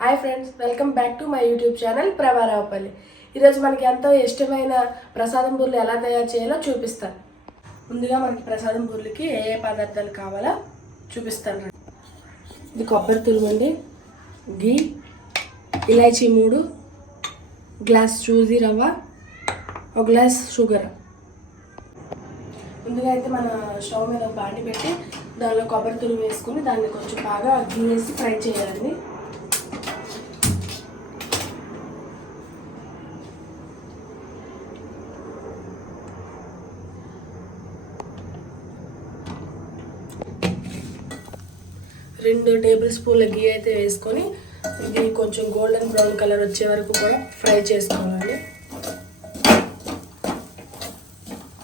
Hi friends welcome back to my YouTube channel ప్రభారావుపల్లి ఈరోజు మనకి ఎంతో ఇష్టమైన ప్రసాదం బూర్లు ఎలా తయారు చేయాలో చూపిస్తాను. ముందుగా మనకి ప్రసాదం బూర్లకి ఏ ఏ పదార్థాలు కావాలో చూపిస్తాను ఇది కొబ్బరి తురుమండి గీ ఇలాచీ మూడు గ్లాస్ చూజీ రవ్వ ఒక గ్లాస్ షుగర్. ముందుగా అయితే మన స్టవ్ మీద ఒక బాండి పెట్టి దానిలో కొబ్బరి తురుము వేసుకొని దాన్ని కొంచెం బాగా గీ వేసి ఫ్రై చేయాలండి. రెండు టేబుల్ స్పూన్ల గీ అయితే వేసుకొని ఇది కొంచెం గోల్డెన్ బ్రౌన్ కలర్ వచ్చే వరకు కూడా ఫ్రై చేసుకోవాలి.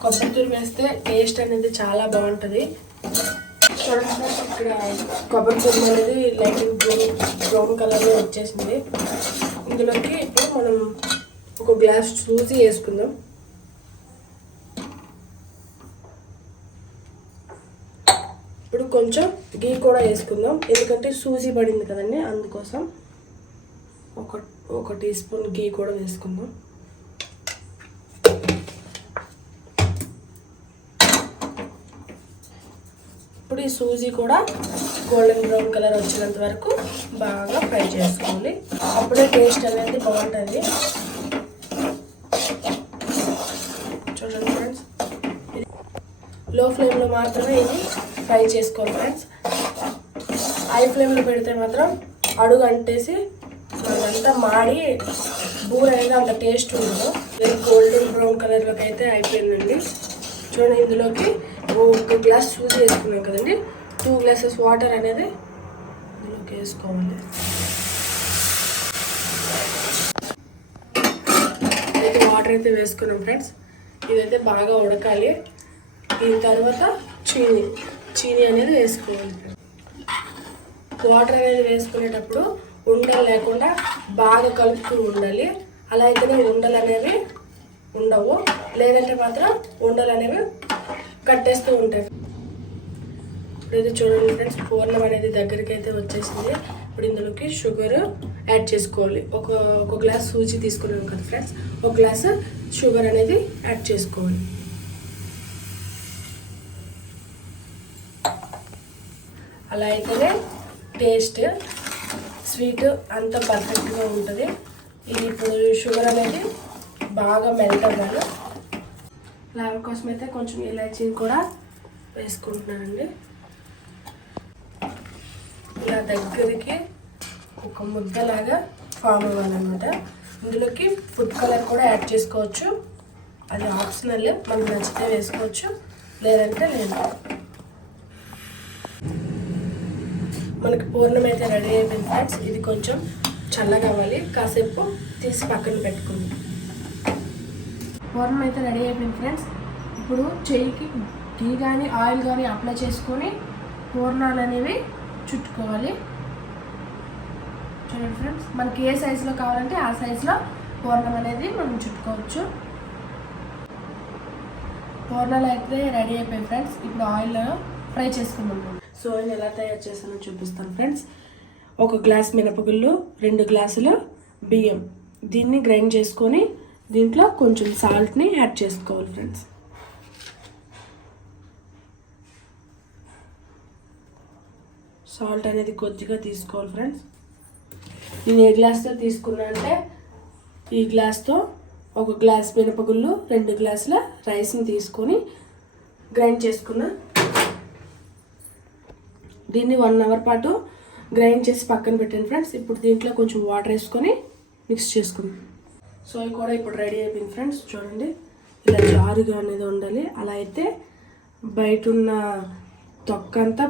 కొబ్బరి తురుము వేస్తే టేస్ట్ అనేది చాలా బాగుంటుంది. చూడండి ఇక్కడ కొబ్బరి తురుము అనేది లైట్ బ్రౌన్ బ్రౌన్ కలర్లో వచ్చేసింది. ఇందులోకి ఇప్పుడు మనం ఒక గ్లాస్ చూసి వేసుకుందాం. కొంచెం గీ కూడా వేసుకుందాం. ఎందుకంటే సూజీ పడింది కదండి అందుకోసం ఒక ఒక టీ స్పూన్ గీ కూడా వేసుకుందాం. ఇప్పుడు ఈ సూజీ కూడా గోల్డెన్ బ్రౌన్ కలర్ వచ్చినంత వరకు బాగా ఫ్రై చేసుకోవాలి అప్పుడే టేస్ట్ అనేది బాగుంటుంది. చూడండి ఫ్రెండ్స్. లో ఫ్లేమ్లో మాత్రమే ఇది ఫ్రై చేసుకోవాలి ఫ్రెండ్స్ హై ఫ్లేమ్లో పెడితే మాత్రం అడుగు అంటేసి అదంతా మాడి బూర అనేది అంత టేస్ట్ ఉండదు. ఇది గోల్డెన్ బ్రౌన్ కలర్లోకి అయితే అయిపోయిందండి. చూడండి ఇందులోకి ఒక గ్లాస్ చూసి వేసుకున్నాం కదండి. టూ గ్లాసెస్ వాటర్ అనేది ఇందులోకి వేసుకోవాలి. అయితే వాటర్ అయితే వేసుకున్నాం ఫ్రెండ్స్ ఇదైతే బాగా ఉడకాలి. దీని తర్వాత చీని చీనీ అనేది వేసుకోవాలి. వాటర్ అనేది వేసుకునేటప్పుడు ఉండలు లేకుండా బాగా కలుపుతూ ఉండాలి. అలా అయితేనే ఉండలు అనేవి ఉండవు. లేదంటే మాత్రం ఉండలు అనేవి కట్టేస్తూ ఉంటాయి. ఇప్పుడు ఇది చూడండి ఫ్రెండ్స్ పూర్ణం అనేది దగ్గరికి అయితే వచ్చేసింది. ఇప్పుడు ఇందులోకి షుగర్ యాడ్ చేసుకోవాలి. ఒక ఒక గ్లాస్ సూజీ తీసుకున్నాం కదా ఫ్రెండ్స్ ఒక గ్లాస్ షుగర్ అనేది యాడ్ చేసుకోవాలి. అలా అయితేనే టేస్ట్ స్వీట్ అంత పర్ఫెక్ట్గా ఉంటుంది. ఇది ఇప్పుడు షుగర్ అనేది బాగా మెల్ట్ అవ్వాలి. ఫ్లేవర్ కోసం అయితే కొంచెం ఇలాచీని కూడా వేసుకుంటున్నానండి. ఇలా దగ్గరికి ఒక ముద్దలాగా ఫామ్ అవ్వాలన్నమాట. ఇందులోకి ఫుడ్ కలర్ కూడా యాడ్ చేసుకోవచ్చు. అది ఆప్షనల్ మనకు నచ్చితే వేసుకోవచ్చు. లేదంటే లేదు. మనకి పూర్ణం అయితే రెడీ అయిపోయింది ఫ్రెండ్స్. ఇది కొంచెం చల్లగా అవ్వాలి. కాసేపు తీసి పక్కన పెట్టుకుంది. పూర్ణం అయితే రెడీ అయిపోయింది ఫ్రెండ్స్. ఇప్పుడు చెయ్యికి టీ కానీ ఆయిల్ కానీ అప్లై చేసుకొని పూర్ణాలు అనేవి చుట్టుకోవాలి. చూడండి ఫ్రెండ్స్ మనకి ఏ సైజులో కావాలంటే ఆ సైజులో పూర్ణం అనేది మనం చుట్టుకోవచ్చు. పూర్ణాలు అయితే రెడీ అయిపోయాయి ఫ్రెండ్స్. ఇప్పుడు ఆయిల్లో ఫ్రై చేసుకుందాం. సో నేను ఎలా తయారు చేస్తానో చూపిస్తాను ఫ్రెండ్స్ ఒక గ్లాస్ మినపగుళ్ళు రెండు గ్లాసులు బియ్యం. దీన్ని గ్రైండ్ చేసుకొని దీంట్లో కొంచెం సాల్ట్ని యాడ్ చేసుకోవాలి ఫ్రెండ్స్ సాల్ట్ అనేది కొద్దిగా తీసుకోవాలి ఫ్రెండ్స్ నేను ఏ గ్లాస్తో తీసుకున్నా అంటే ఈ గ్లాస్తో ఒక గ్లాస్ మినపగుళ్ళు రెండు గ్లాసుల రైస్ని తీసుకొని గ్రైండ్ చేసుకున్నా దీన్ని వన్ అవర్ పాటు గ్రైండ్ చేసి పక్కన పెట్టాను ఫ్రెండ్స్ ఇప్పుడు దీంట్లో కొంచెం వాటర్ వేసుకొని మిక్స్ చేసుకుందాం. సో ఇవి కూడా ఇప్పుడు రెడీ అయిపోయింది ఫ్రెండ్స్ చూడండి ఇలా జారుగా అనేది ఉండాలి. అలా అయితే బయట ఉన్న తొక్క అంతా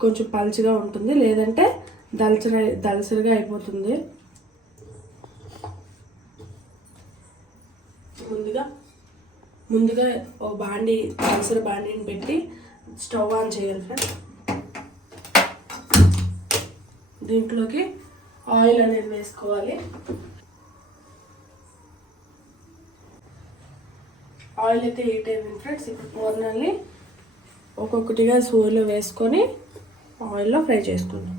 కొంచెం పలుచగా ఉంటుంది. లేదంటే దలచర దలసరిగా అయిపోతుంది. ముందుగా ముందుగా ఒక బాండి దలసరి బాండీని పెట్టి స్టవ్ ఆన్ చేయాలి ఫ్రెండ్స్ దీంట్లోకి ఆయిల్ అనేది వేసుకోవాలి. ఆయిల్ అయితే హీట్ అయిపోయింది ఫ్రెండ్స్ ఇప్పుడు పూర్ణాన్ని ఒక్కొక్కటిగా సూర్యలో వేసుకొని ఆయిల్లో ఫ్రై చేసుకుందాం.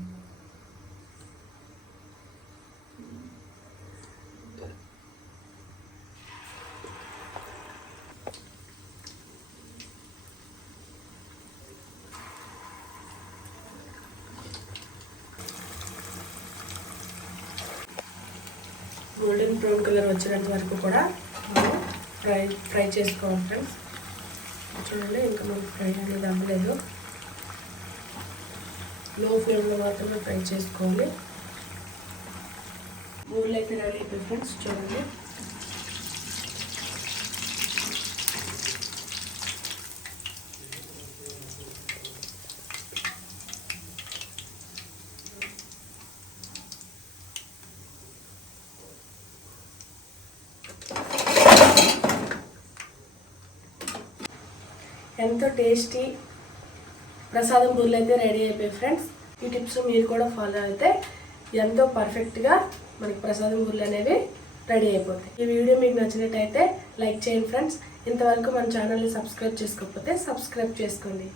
గోల్డెన్ బ్రౌన్ కలర్ వచ్చేంత వరకు కూడా మనం ఫ్రై ఫ్రై చేసుకోవాలి ఫ్రెండ్స్. చూడండి ఇంకా మనకు ఫ్రై అనేది అవ్వలేదు. లో ఫ్లేమ్లో మాత్రమే ఫ్రై చేసుకోవాలి. మూడు అయితే రెడీ అయిపోయి ఫ్రెండ్స్. చూడండి. ఎంతో టేస్టీ ప్రసాదం బూరెలు అయితే రెడీ అయిపోయాయి ఫ్రెండ్స్. ఈ టిప్స్ మీరు కూడా ఫాలో అయితే ఎంతో పర్ఫెక్ట్గా మనకి ప్రసాదం బూరెలు అనేవి రెడీ అయిపోతాయి. ఈ వీడియో మీకు నచ్చినట్టయితే లైక్ చేయండి ఫ్రెండ్స్. ఇంతవరకు మన ఛానల్ని సబ్స్క్రైబ్ చేసుకోకపోతే సబ్స్క్రైబ్ చేసుకోండి.